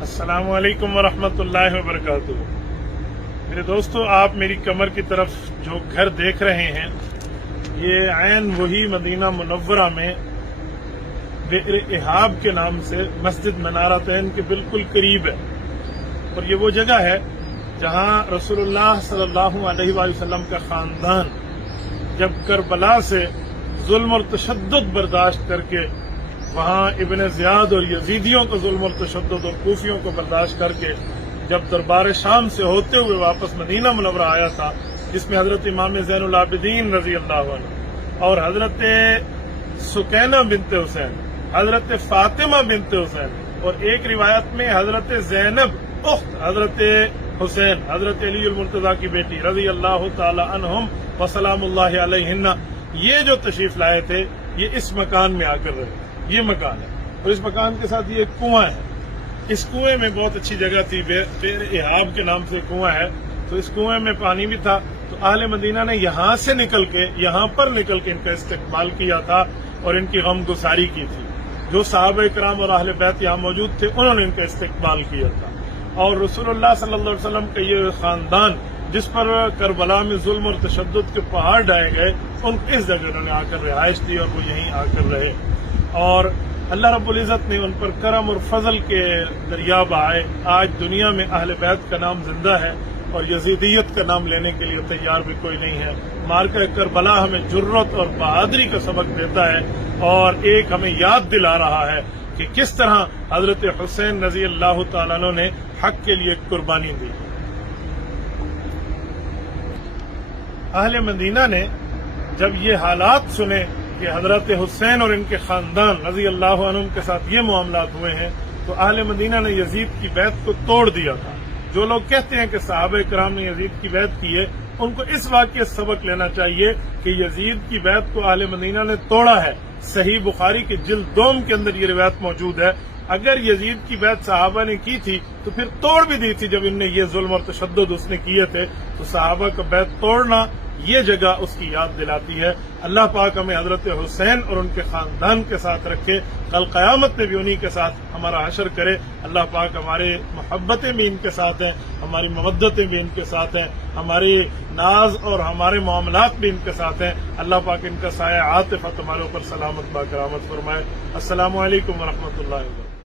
السلام علیکم ورحمۃ اللہ وبرکاتہ۔ میرے دوستو، آپ میری کمر کی طرف جو گھر دیکھ رہے ہیں یہ عین وہی مدینہ منورہ میں بئر احاب کے نام سے مسجد منارتین کے بالکل قریب ہے، اور یہ وہ جگہ ہے جہاں رسول اللہ صلی اللہ علیہ وآلہ وسلم کا خاندان جب کربلا سے ظلم اور تشدد برداشت کر کے وہاں ابن زیاد اور یزیدیوں کو ظلم اور تشدد اور کوفیوں کو برداشت کر کے جب دربار شام سے ہوتے ہوئے واپس مدینہ منورہ آیا تھا، جس میں حضرت امام زین العابدین رضی اللہ عنہ اور حضرت سکینہ بنت حسین، حضرت فاطمہ بنت حسین، اور ایک روایت میں حضرت زینب اخت حضرت حسین، حضرت علی المرتضیٰ کی بیٹی رضی اللہ تعالی عنہم وسلام اللہ علیہن، یہ جو تشریف لائے تھے یہ اس مکان میں آ کر رہے۔ یہ مکان ہے اور اس مکان کے ساتھ یہ ایک کنواں ہے۔ اس کنویں میں بہت اچھی جگہ تھی، بئر احاب کے نام سے کنواں ہے، تو اس کنویں میں پانی بھی تھا، تو اہل مدینہ نے یہاں سے نکل کے یہاں پر نکل کے ان کا استقبال کیا تھا اور ان کی غم گساری کی تھی۔ جو صحابہ کرام اور اہل بیت یہاں موجود تھے انہوں نے ان کا استقبال کیا تھا، اور رسول اللہ صلی اللہ علیہ وسلم کا یہ خاندان جس پر کربلا میں ظلم اور تشدد کے پہاڑ ڈھائے گئے، ان اس جگہ انہوں نے آ کر رہائش دی اور وہ یہیں آ کر رہے، اور اللہ رب العزت نے ان پر کرم اور فضل کے دریا بہائے۔ آج دنیا میں اہل بیت کا نام زندہ ہے اور یزیدیت کا نام لینے کے لیے تیار بھی کوئی نہیں ہے۔ معرکہ کربلا ہمیں جرت اور بہادری کا سبق دیتا ہے اور ایک ہمیں یاد دلا رہا ہے کہ کس طرح حضرت حسین رضی اللہ تعالیٰ عنہ نے حق کے لیے قربانی دی۔ اہل مدینہ نے جب یہ حالات سنے کہ حضرت حسین اور ان کے خاندان رضی اللہ عنہم کے ساتھ یہ معاملات ہوئے ہیں، تو اہل مدینہ نے یزید کی بیعت کو توڑ دیا تھا۔ جو لوگ کہتے ہیں کہ صحابہ کرام نے یزید کی بیعت کی ہے، ان کو اس واقعے سے سبق لینا چاہیے کہ یزید کی بیعت کو اہل مدینہ نے توڑا ہے۔ صحیح بخاری کے جلد 2 کے اندر یہ روایت موجود ہے۔ اگر یزید کی بیعت صحابہ نے کی تھی تو پھر توڑ بھی دی تھی جب ان نے یہ ظلم اور تشدد اس نے کیے تھے، تو صحابہ کا بیعت توڑنا یہ جگہ اس کی یاد دلاتی ہے۔ اللہ پاک ہمیں حضرت حسین اور ان کے خاندان کے ساتھ رکھے، کل قیامت میں بھی انہی کے ساتھ ہمارا حشر کرے۔ اللہ پاک ہمارے محبتیں بھی ان کے ساتھ ہیں، ہماری مودتیں بھی ان کے ساتھ ہیں، ہماری ناز اور ہمارے معاملات بھی ان کے ساتھ ہیں۔ اللہ پاک ان کا سایہ عاطفت ہمارے اوپر سلامت با کرامت فرمائے۔ السلام علیکم ورحمۃ اللہ وبرکاتہ۔